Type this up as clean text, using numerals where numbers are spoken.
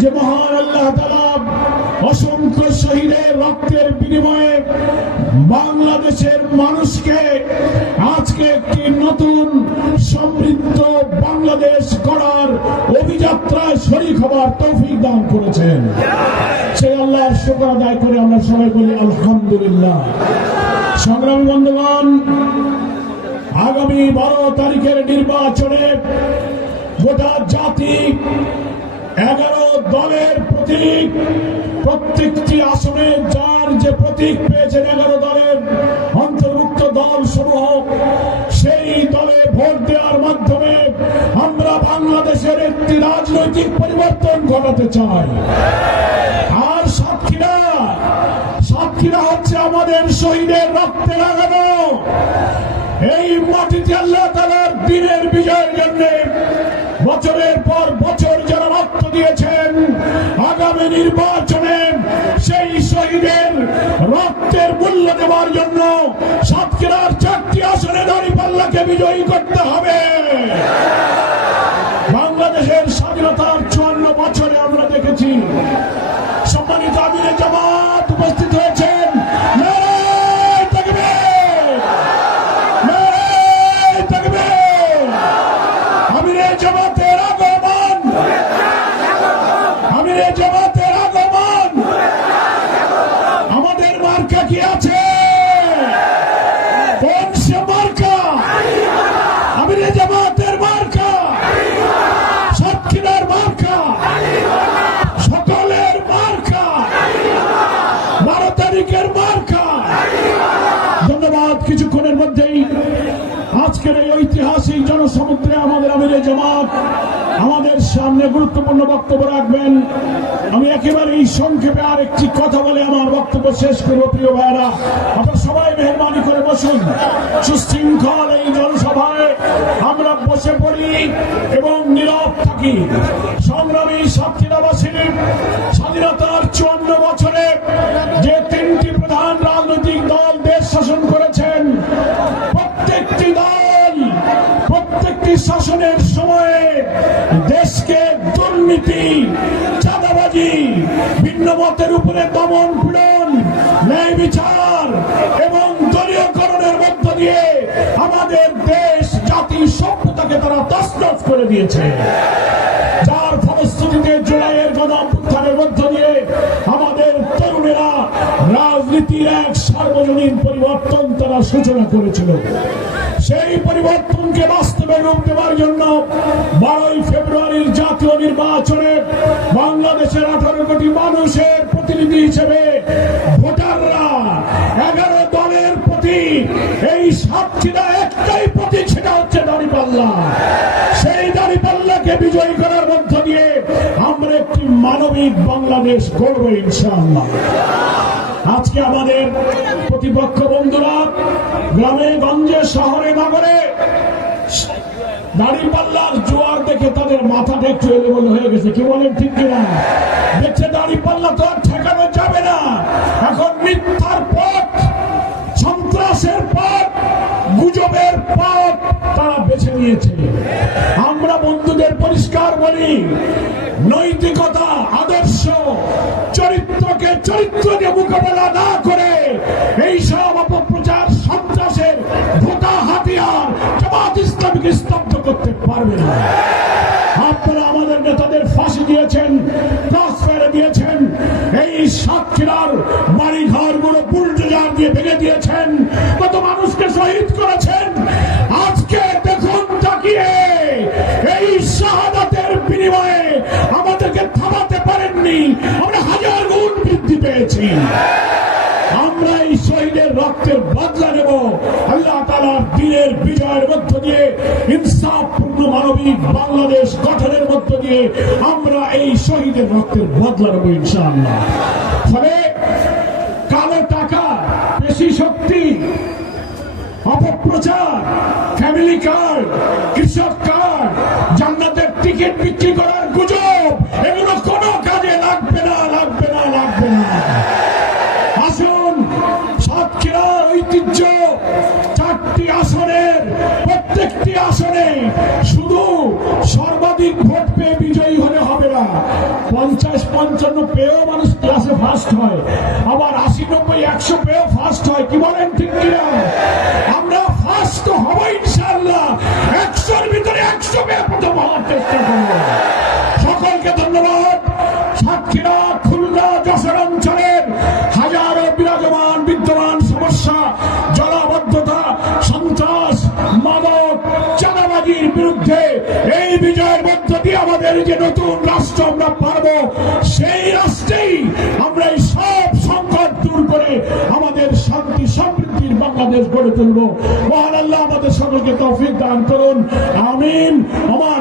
যে মহান আল্লাহ তাআলা অসংখ্য শহীদের রক্তের বিনিময়ে বাংলাদেশের মানুষকে আজকে একটি নতুন সমৃদ্ধ বাংলাদেশ গড়ার অভিযাত্রায় শরীক হবার তৌফিক দান করেছেন। সেই আল্লাহর শুকর আদায় করে আমরা সবাই বলি আলহামদুলিল্লাহ। সংগ্রামী বন্ধুগণ, আগামী 12 তারিখের নির্বাচনে গোটা জাতি 11 দলের প্রতীক, প্রত্যেকটি আসনে যার যে প্রতীক পেয়েছেন 11 দলের অন্তর্ভুক্ত দল সমূহ, সেই দলে ভোট দেওয়ার মাধ্যমে আমরা বাংলাদেশের একটি রাজনৈতিক পরিবর্তন ঘটাতে চাই। আর সাক্ষীরা হচ্ছে আমাদের শহীদের রক্তে লাগানো এই মাটিতে আল্লাহ তাআলার দ্বীনের বিজয়ের জন্য বছরের পর বছর যারা রক্ত দিয়েছেন, আগামী নির্বাচনে সেই শহীদের রক্তের মূল্য দেওয়ার জন্য সাতক্ষীরার 4টি আসনে দাঁড়িপাল্লাকে বিজয়ী করতে হবে। বাংলাদেশের স্বাধীনতার 54 বছরে আমরা দেখেছি সম্মানিত আমিরে জামাত উপস্থিত হয়েছেন। নারায়ে তাকবীর, নারায়ে তাকবীর। আমিরে জামাতের আগমন, আমিরে জামাতের আগমন। আমাদের মার্কা কি আছে? কোন সে মার্কা? আমিরে জামাতের মার্কা, সাতক্ষীরার মার্কা, সকলের মার্কা, 12 তারিখের মার্কা। ধন্যবাদ। কিছুক্ষণের মধ্যেই আজকের এই ঐতিহাসিক জনসমুদ্রে আমাদের আমিরে জামাত আমাদের সামনে গুরুত্বপূর্ণ বক্তব্য রাখবেন। আমি একেবারেই সংক্ষেপে আর একটি কথা বলে আমার বক্তব্য শেষ করব। প্রিয় ভাইরা, আপনারা সবাই মেহরবানি করে বসুন। সুশৃঙ্খল এই জনসভায় আমরা বসে পড়ি এবং নীরব থাকি। সংগ্রামী সাতক্ষীরাবাসী, স্বাধীনতার 54 বছরে যে 3টি প্রধান রাজনৈতিক দল দেশ শাসন করেছেন, প্রত্যেকটি দল প্রত্যেকটি শাসনের সময়ে দেশকে দুর্নীতি, চাঁদাবাজি, ভিন্ন মতের উপরে দমন পীড়ন, ন্যায় বিচার এবং দলীয়করণের মধ্য দিয়ে আমাদের দেশ, জাতি, সভ্যতাকে তারা তছনছ করে দিয়েছে। যার ফলশ্রুতিতে জুলাইয়ের গণঅভ্যুত্থানের মধ্য দিয়ে আমাদের তরুণেরা রাজনীতির এক সার্বজনীন পরিবর্তন তারা সূচনা করেছিল। সেই পরিবর্তনকে বাস্তবে রূপ দেওয়ার জন্য 12 ফেব্রুয়ারির জাতীয় নির্বাচনে বাংলাদেশের 18 কোটি মানুষের প্রতিনিধি হিসেবে ভোটাররা 11 দলের প্রতীক, এই সাতক্ষীরা একটাই প্রতীক, সেটা হচ্ছে দাঁড়িপাল্লা। সেই দাঁড়িপাল্লাকে বিজয়ী করার মধ্য দিয়ে আমরা একটি মানবিক বাংলাদেশ গড়ব ইনশাআল্লাহ। আজকে আমাদের প্রতিপক্ষ বন্ধুরা গ্রামে গঞ্জে শহরে নগরে দাঁড়িপাল্লার জোয়ার দেখে তাদের মাথাটা একটু এলোমেলো হয়ে গেছে। কি বলেন, ঠিক কিনা? দেখছে দাঁড়িপাল্লা তো আর ঠেকানো যাবে না। এখন মিথ্যার পথ, সন্ত্রাসের পথ, গুজবের পথ তারা বেছে নিয়েছে। আমরা বন্ধুদের পরিষ্কার বলি, নৈতিকতা, আদর্শ, চরিত্রকে চরিত্র দিয়ে মোকাবেলা না করে এই সব অপপ্রচার, সন্ত্রাসের ভোটা হাতিয়ার জামাত ইসলামীকে স্তব্ধ করতে পারবে না। আপনারা আমাদের নেতাদের ফাঁসি দিয়েছেন, ক্রস ফায়ার দিয়েছেন, এই সাতক্ষীরার বাড়ি ঘরগুলো বুলডোজার দিয়ে ভেঙে দিয়েছেন, কত মানুষকে শহীদ করেছেন। আজকে দেখুন তাকিয়ে, এই শাহাদাতের বিনিময়ে আমাদেরকে থামাতে পারেননি, আমরা 1000 গুণ বৃদ্ধি পেয়েছি। আমরা এই শহীদের রক্তের বদলা নেব আল্লাহ তাআলার দ্বীনের বিজয়ের মধ্য দিয়ে, ইনসাফপূর্ণ মানবিক বাংলাদেশ গঠনের মধ্য দিয়ে আমরা এই শহীদের রক্তের বদলা নেব ইনশাআল্লাহ। ফলে কালো টাকা, পেশি শক্তি, অপপ্রচার, ফ্যামিলি কার্ড, কৃষক কার্ড, জান্নাতের টিকিট বিক্রি করার গুজব, এগুলো কোনো কাজে লাগবে না, লাগবে না, লাগবে না। আসুন, সাতক্ষীরার ঐতিহ্য 4টি আসনের প্রত্যেকটি আসনে শুধু সর্বাধিক ভোট পেয়ে বিজয়ী হলে হবে না, 50-55 পেয়েও মানুষ ক্লাসে ফার্স্ট হয়, আবার 80-90-100 পেয়েও ফার্স্ট হয়। কি বলেন ঠিক কিনা? আমরা ফার্স্ট হব ইনশাআল্লাহ। 100-র ভিতরে 100 পেয়ে প্রথম হওয়ার চেষ্টা করব। সকলকে ধন্যবাদ। সাতক্ষীরা, খুলনা, যশোর অঞ্চলের হাজারো বিরাজমান বিদ্যমান সমস্যা, জলাবদ্ধতা, সন্ত্রাস, মাদক, চাঁদাবাজির বিরুদ্ধে এই বিজয়ের মধ্য দিয়ে আমাদের যে নতুন রাষ্ট্র আমরা পারব, সেই রাষ্ট্রেই আমরা এই সব সংকট দূর করে আমাদের শান্তি সমৃদ্ধির বাংলাদেশ গড়ে তুলব। মহান আল্লাহ আমাদের সকলকে তৌফিক দান করুন। আমিন। আমার